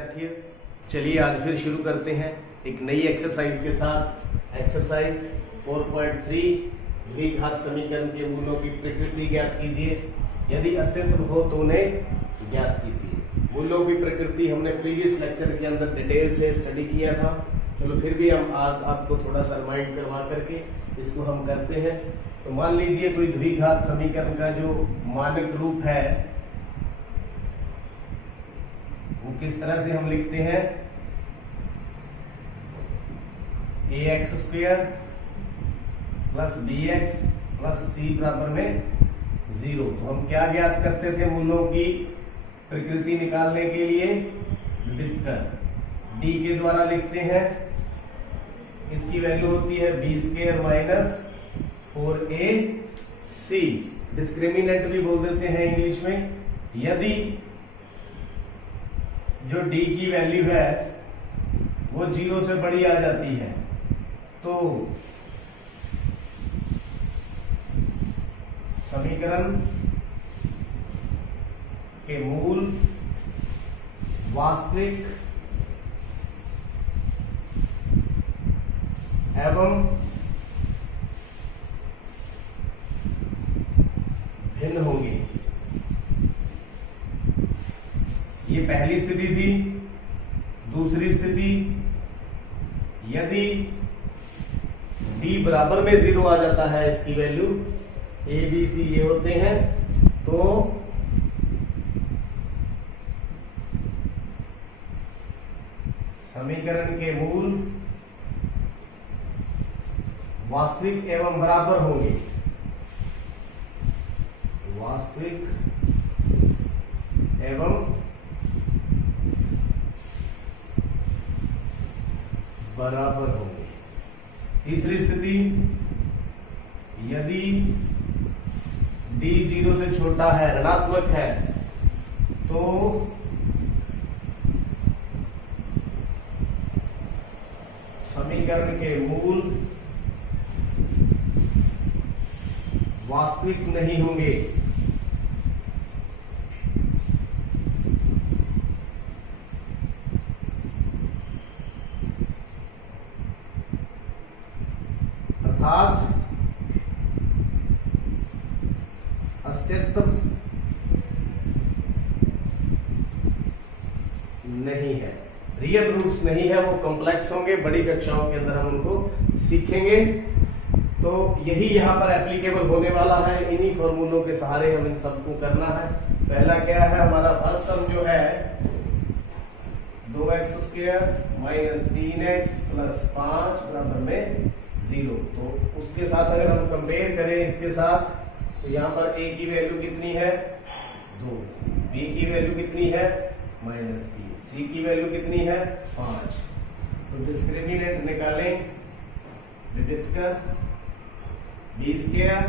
विद्यार्थियों, चलिए आज फिर शुरू करते हैं एक नई एक्सरसाइज के साथ। एक्सरसाइज 4.3 द्विघात समीकरण के मूलों की प्रकृति ज्ञात कीजिए, यदि अस्तित्व हो तो उन्हें ज्ञात कीजिए। मूलों की प्रकृति हमने प्रीवियस लेक्चर के अंदर डिटेल से स्टडी किया था। चलो फिर भी हम आज आपको थोड़ा सा रिमाइंड करवा करके इसको हम करते हैं। तो मान लीजिए कोई द्विघात समीकरण का जो मानक रूप है वो किस तरह से हम लिखते हैं, ax square plus bx plus c बराबर में 0। तो हम क्या ज्ञात करते थे मूलों की प्रकृति निकालने के लिए? विभेदकर d के द्वारा लिखते हैं। इसकी वैल्यू होती है b square minus 4ac, discriminant भी बोल देते हैं इंग्लिश में। यदि जो d की वैल्यू है वो 0 से बड़ी आ जाती है तो समीकरण के मूल वास्तविक एवं भिन्न होंगे। ये पहली स्थिति थी। दूसरी स्थिति, यदि d बराबर में 0 आ जाता है, इसकी वैल्यू a b c ये होते हैं, तो समीकरण के मूल वास्तविक एवं बराबर होंगे। वास्तविक एवं बराबर होंगे। तीसरी स्थिति, यदि d 0 से छोटा है, ऋणात्मक है, तो समीकरण के मूल वास्तविक नहीं होंगे। अर्थात अस्तित्व नहीं है, रियल रूट्स नहीं है, वो कॉम्प्लेक्स होंगे। बड़ी कक्षाओं के अंदर हम उनको सीखेंगे। तो यही यहाँ पर एप्लीकेबल होने वाला है। इन्हीं फॉर्मूलों के सहारे हम इन सबको करना है। पहला क्या है हमारा? फर्स्ट सम जो है 2x square minus 3x plus 5 बराबर में 0। तो उसके साथ अगर हम कंपेयर करें इसके साथ, तो यहाँ पर a की वैल्यू कितनी है? 2, b की वैल्यू कितनी है? -3, c की वैल्यू कितनी है? 5। तो डिस्क्रिमिनेंट निकालें, विभेदकर b स्क्वायर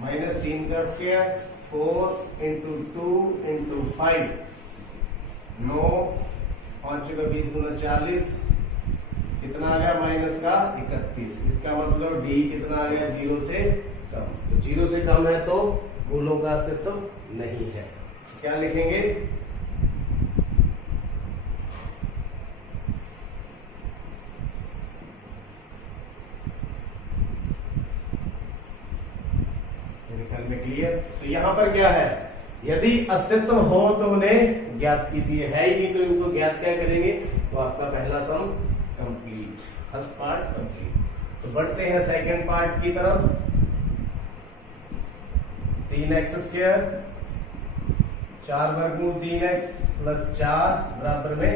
माइनस 3 का स्क्वायर 4 इंटू 2 इंटू 5, 9, 5 का 20 गुना 40, कितना आ गया? माइनस का 31। इसका मतलब d कितना आ गया? 0 से कम। तो 0 से कम है तो मूलों का अस्तित्व नहीं है। क्या लिखेंगे? में क्लियर। तो यहां पर क्या है? यदि अस्तित्व हो तो उन्हें ज्ञात कीजिए। है ही नहीं तो इनको ज्ञात क्या करेंगे? तो आपका पहला sum complete, first part complete. तो बढ़ते हैं सेकंड पार्ट की तरफ। 3x स्क्वायर 4 वर्गमूल 3x प्लस 4 बराबर में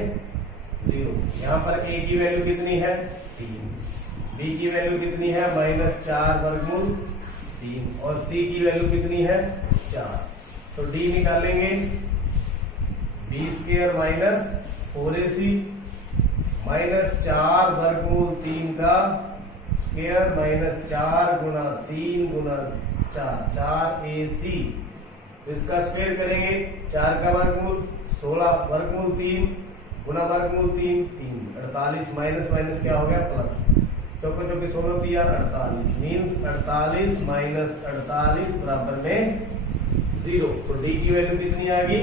0। यहां पर a की वैल्यू कितनी है? 3, b की वैल्यू कितनी है? -4 वर्गमूल 3, और c की वैल्यू कितनी है? 4। तो d निकालेंगे, b square minus 4ac minus 4 वर्गमूल 3 का स्क्वायर माइनस 4 गुना 3 गुना 4, 4ac। तो इसका स्क्वायर करेंगे, 4 का वर्गमूल 16 वर्गमूल 3 गुना वर्गमूल 3, 48 माइनस माइनस क्या हो गया? प्लस। चौको चौके 16 दिया 48, मीन्स 48 माइनस 48 बराबर में 0। तो d की वैल्यू कितनी आ गई?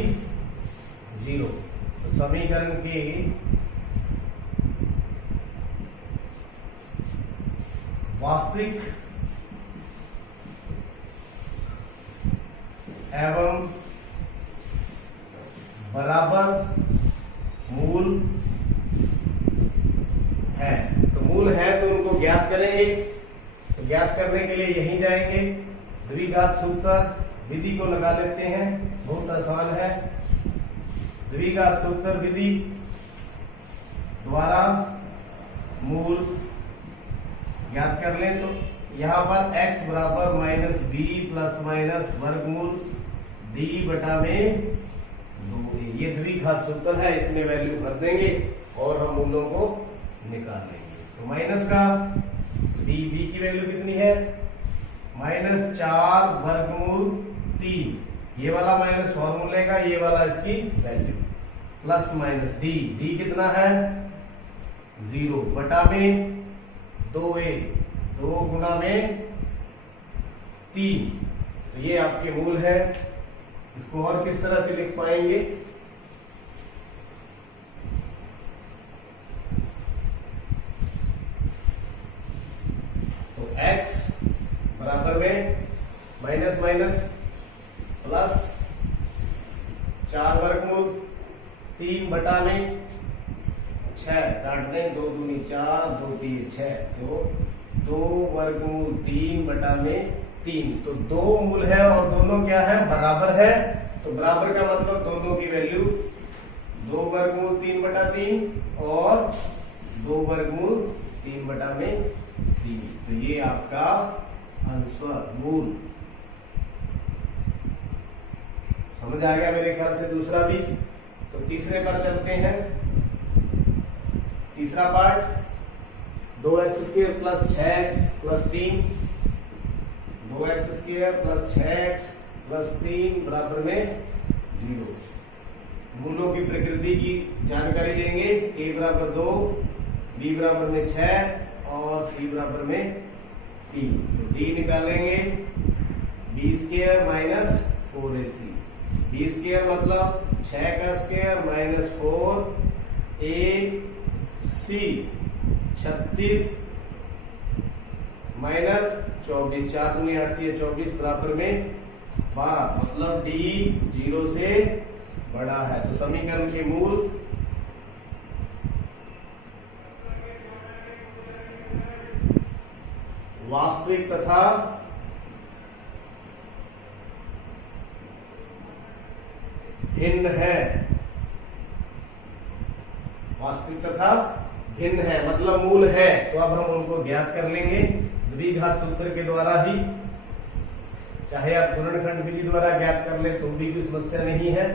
0। तो समीकरण के वास्तविक एवं बराबर मूल है। तो मूल है तो उनको ज्ञात करेंगे। तो ज्ञात करने के लिए यहीं जाएंगे, द्विघात सूत्र विधि को लगा लेते हैं, बहुत आसान है। द्विघात सूत्र विधि द्वारा मूल ज्ञात कर लें। तो यहाँ पर x बराबर माइनस बी प्लस माइनस वर्गमूल d बटा में 2a, ये द्विघात सूत्र है, इसमें वैल्यू भर देंगे और हम मूलों को निकाल लेंगे। तो माइनस का b की वैल्यू कितनी है, माइनस 4 वर्गमूल 3, ये वाला माइनस फॉर्मूले का, ये वाला इसकी वैल्यू, प्लस माइनस d कितना है 0 बटा में 2a, 2 गुना में 3, तो ये आपके मूल है। इसको और किस तरह से लिख पाएंगे, तो x बराबर में माइनस माइनस प्लस 4 वर्गमूल 3 बटा में 6, काट दें, 2 दूनी 4, 2 3 6, तो 2 वर्गमूल 3 बटा में 3। तो 2 मूल है और दोनों क्या है, बराबर है। तो बराबर का मतलब दोनों की वैल्यू 2 वर्गमूल 3 बटा 3 और 2 वर्गमूल 3 बटा में 3। तो ये आपका आंसर मूल। समझ आ गया मेरे ख्याल से दूसरा भी। तो तीसरे पर चलते हैं। तीसरा part 2x² plus 6x plus 3, 2x² plus 6x plus 3 बराबर में 0। मूलों की प्रकृति की जानकारी लेंगे, a बराबर 2, b बराबर में 6 और c बराबर में 3। तो d निकालेंगे, b² माइनस 4ac, b² मतलब 6 का स्क्वायर माइनस 4ac 36 माइनस 24, 4 दूनी 8 है 24 बराबर में 12, मतलब d 0 से बड़ा है। तो समीकरण के मूल वास्तविक तथा भिन्न है, वास्तविक तथा भिन्न है मतलब मूल है। तो अब हम उनको ज्ञात कर लेंगे द्विघात सूत्र के द्वारा ही, चाहे आप गुणनखंड विधि द्वारा ज्ञात कर ले तो भी कोई समस्या नहीं है,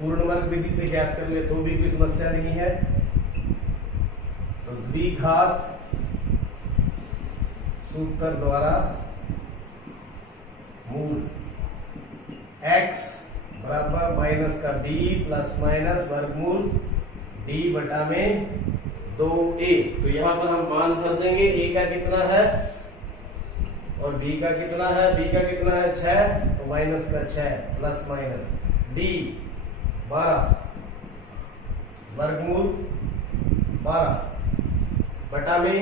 पूर्ण वर्ग विधि से ज्ञात कर ले तो भी कोई समस्या नहीं है। तो द्विघात सूत्र द्वारा मूल x बराबर माइनस का b प्लस माइनस वर्गमूल d बटा में 2a। तो यहां पर हम मान भर देंगे, a का कितना है और b का कितना है, b का कितना है 6, तो माइनस का 6 प्लस माइनस d 12 वर्गमूल 12 बटा में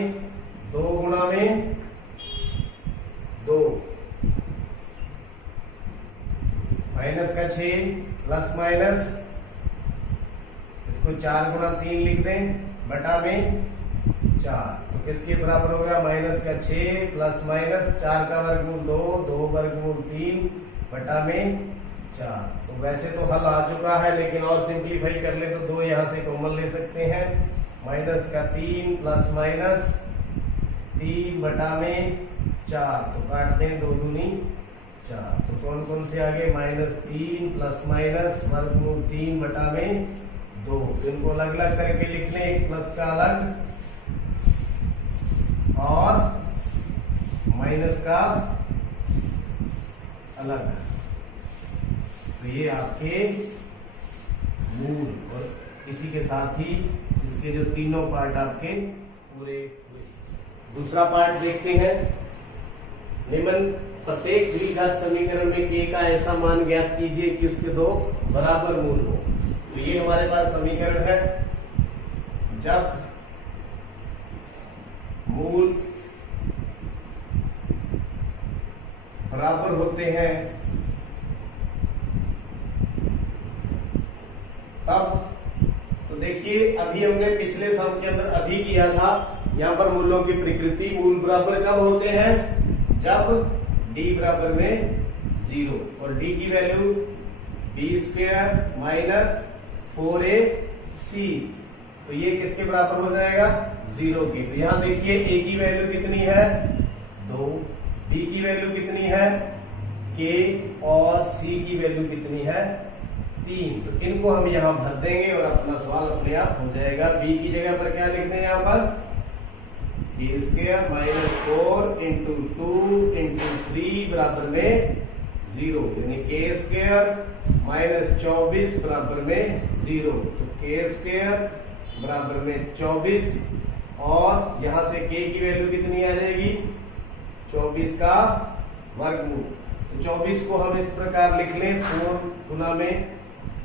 2 गुना में 2 माइनस का 6 प्लस माइनस, इसको 4 गुना 3 लिख दें बटा में 4, तो किसके बराबर हो गया, माइनस का 6 प्लस माइनस 4 का वर्गमूल 2, 2 वर्गमूल 3 बटा में 4। तो वैसे तो हल आ चुका है, लेकिन और सिंप्लीफाई कर ले तो 2 यहां से कॉमन ले सकते हैं, माइनस का 3 प्लस माइनस 3 बटा में 4, तो काट दें 2 दूनी 4। तो कौन कौन से आगे, माइनस 3 प्लस माइनस वर्गमूल 3 बटा में 2। इनको अलग अलग करके लिख लें, एक प्लस का अलग और माइनस का अलग। तो ये आपके मूल, और इसी के साथ ही इसके जो तीनों पार्ट आपके पूरे हुए। दूसरा पार्ट देखते हैं। निम्न प्रत्येक द्विघात समीकरण में k का ऐसा मान ज्ञात कीजिए कि उसके 2 बराबर मूल हो। तो ये हमारे पास समीकरण है। जब मूल बराबर होते हैं तब, तो देखिए अभी हमने पिछले सम के अंदर अभी किया था, यहां पर मूलों की प्रकृति मूल बराबर कब होते हैं, जब d बराबर में 0 और d की वैल्यू b² माइनस 4ac, तो ये किसके बराबर हो जाएगा, 0 के। तो यहां देखिए a की वैल्यू कितनी है 2, b की वैल्यू कितनी है k और c की वैल्यू कितनी है 3। तो इनको हम यहां भर देंगे और अपना सवाल अपने आप हो जाएगा। b की जगह पर क्या लिख दें, यहां पर b² माइनस 4 इंटू 2 इंटू 3 बराबर में 0, यानी k² माइनस 24 बराबर में 0। तो k² बराबर में 24 और यहां से k की वैल्यू कितनी आ जाएगी 24 का वर्गमूल। तो 24 को हम इस प्रकार लिख लें 4 गुना में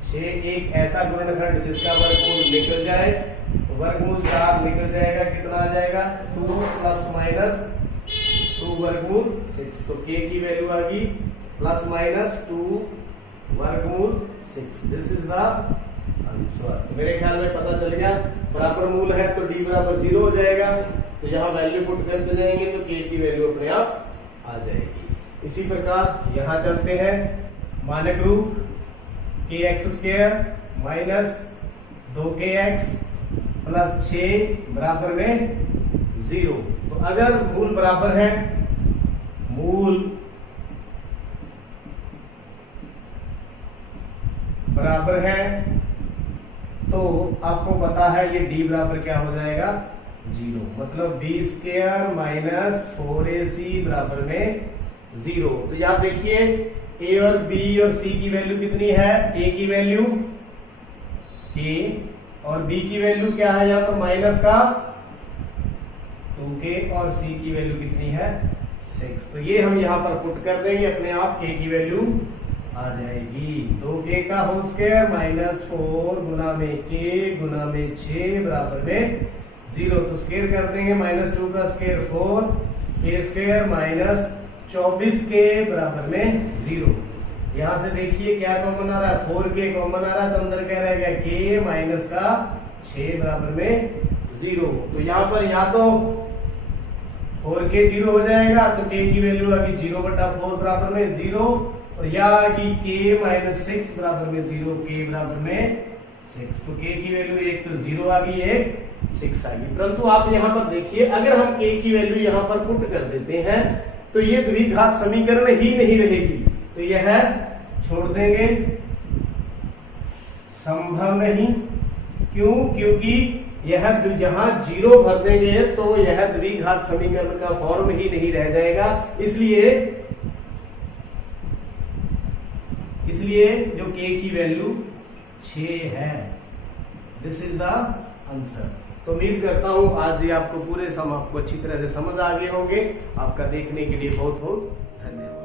6, एक ऐसा गुणनखंड जिसका वर्गमूल निकल जाए, तो वर्गमूल 4 निकल जाएगा, कितना आ जाएगा 2 प्लस माइनस 2 वर्गमूल 6। तो k की वैल्यू आ गई प्लस माइनस 2 वर्गमूल 6। This is the answer. तो मेरे ख्याल में पता चल गया, बराबर मूल है तो d बराबर 0 हो जाएगा, तो यहाँ वैल्यू पुट करते जाएंगे तो k की वैल्यू अपने आप आ जाएगी। इसी प्रकार यहाँ चलते हैं, मानक रूप kx² माइनस 2kx प्लस 6 बराबर में 0। तो अगर मूल बराबर है, मूल बराबर है तो आपको पता है ये d बराबर क्या हो जाएगा 0, मतलब b² माइनस 4ac बराबर में 0। तो यहाँ देखिए a और b और c की वैल्यू कितनी है, a की वैल्यू a और b की वैल्यू क्या है यहाँ पर माइनस का 2k और c की वैल्यू कितनी है 6। तो ये हम यहाँ पर पुट कर देंगे, अपने आप k की वैल्यू आ जाएगी 2k का होल स्क्वायर माइनस 4 गुना में k गुना में 6 बराबर में 0। तो स्क्वायर कर देंगे, माइनस 2 का स्क्वायर 4, k² माइनस 24k बराबर में 0। यहां से देखिए क्या कॉमन आ रहा है, 4k कॉमन आ रहा है, तो अंदर क्या रहेगा k माइनस का 6 बराबर में 0। तो यहाँ पर या तो 4k 0 हो जाएगा, तो k की वैल्यू आ गई 0/4 बराबर में 0, और या आ गई k माइनस 6 बराबर में 0, k बराबर में 6। तो k की वैल्यू एक तो 0 आ गई, एक 6 आ गई। परंतु आप यहाँ पर देखिए, अगर हम k की वैल्यू यहाँ पर पुट कर देते हैं तो ये द्विघात समीकरण ही नहीं रहेगी, तो यह छोड़ देंगे, संभव नहीं। क्यों, क्योंकि यह जहां 0 भर देंगे तो यह द्विघात समीकरण का फॉर्म ही नहीं रह जाएगा। इसलिए जो k की वैल्यू 6 है, दिस इज द आंसर। तो उम्मीद करता हूं आज ये आपको पूरे सम आपको अच्छी तरह से समझ आ गए होंगे। आपका देखने के लिए बहुत बहुत धन्यवाद।